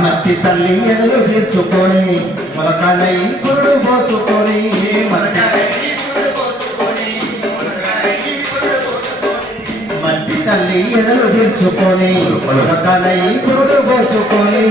మట్టి తల్లి ఎదలు తీర్చుకొని మొలకలై పురుడు పోసుకొని మట్టి తల్లి ఎదలు తీర్చుకొని మొలకలై పురుడు పోసుకొని.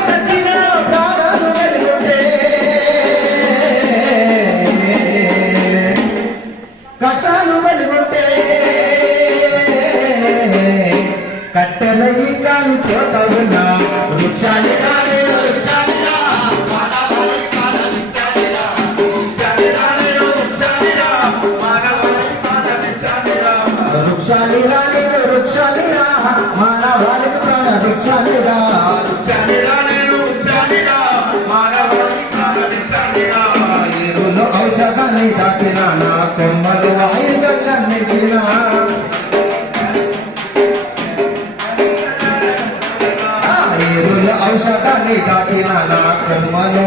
కక్షగట్టిన ప్రాణాలు వెలుగుంటే కాలి చోట ఉన్న వృక్షాన్ని రా. రా మానవాళికి ప్రాణ వృక్షాలి రా ఔషధాన్ని దాచిన నా కొమ్మలు వాయుగంగా నెట్టిన ఆ ఔషధాన్ని నా కొమ్మలు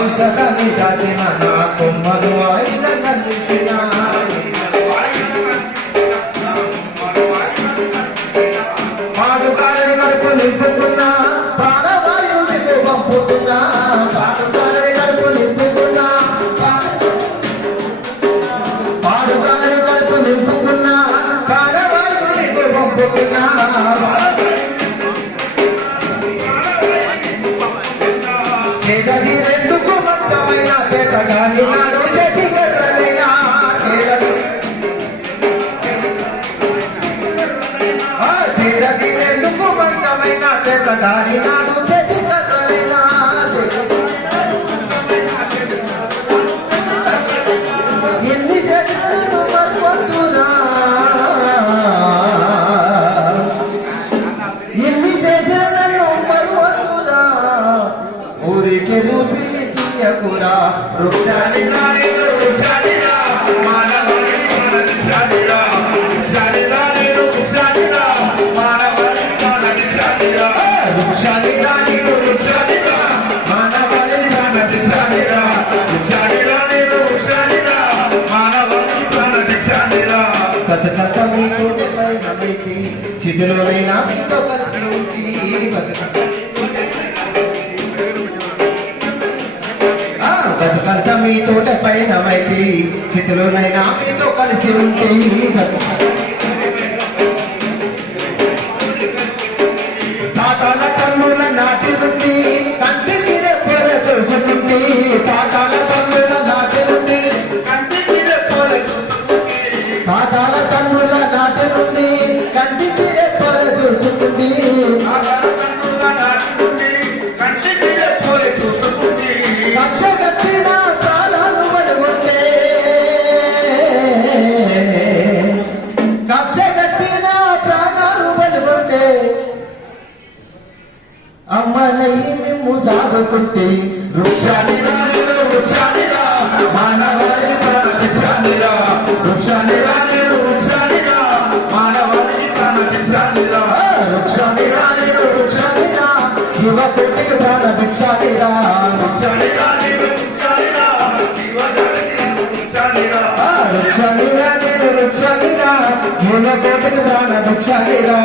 ఔషధాన్ని దాచిన నా కొమ్మలు నాడు చేతి ఎన్ని చేతులను మరువద్దునా ఎన్ని చేసిన నన్ను ఊరికి ఊపిరి తీయకురా వృక్షాన్ని నాని మీతో కలిసి ఉంది బతుకంటే తోట పైన చితిలోనైనా మీతో కలిసి ఉంటే అమ్మనయ్యి మేము సాదుకుంటే వృక్షాన్ని రానిలో వృక్షాన్ని రా మానవాళి ప్రాణ వృక్షాన్ని రా వృక్షాన్ని రానిలో వృక్షాన్ని రా మానవాళి ప్రాణ వృక్షాన్ని రా వృక్షాన్ని రానిలో వృక్షాన్ని రా యువకుడికి ప్రాణ వృక్షాన్ని రా వృక్షాన్ని రానిలో వృక్షాన్ని రా వృక్షాన్ని రానిలో వృక్షాన్ని రా యువకుడికి ప్రాణ వృక్షాన్ని రా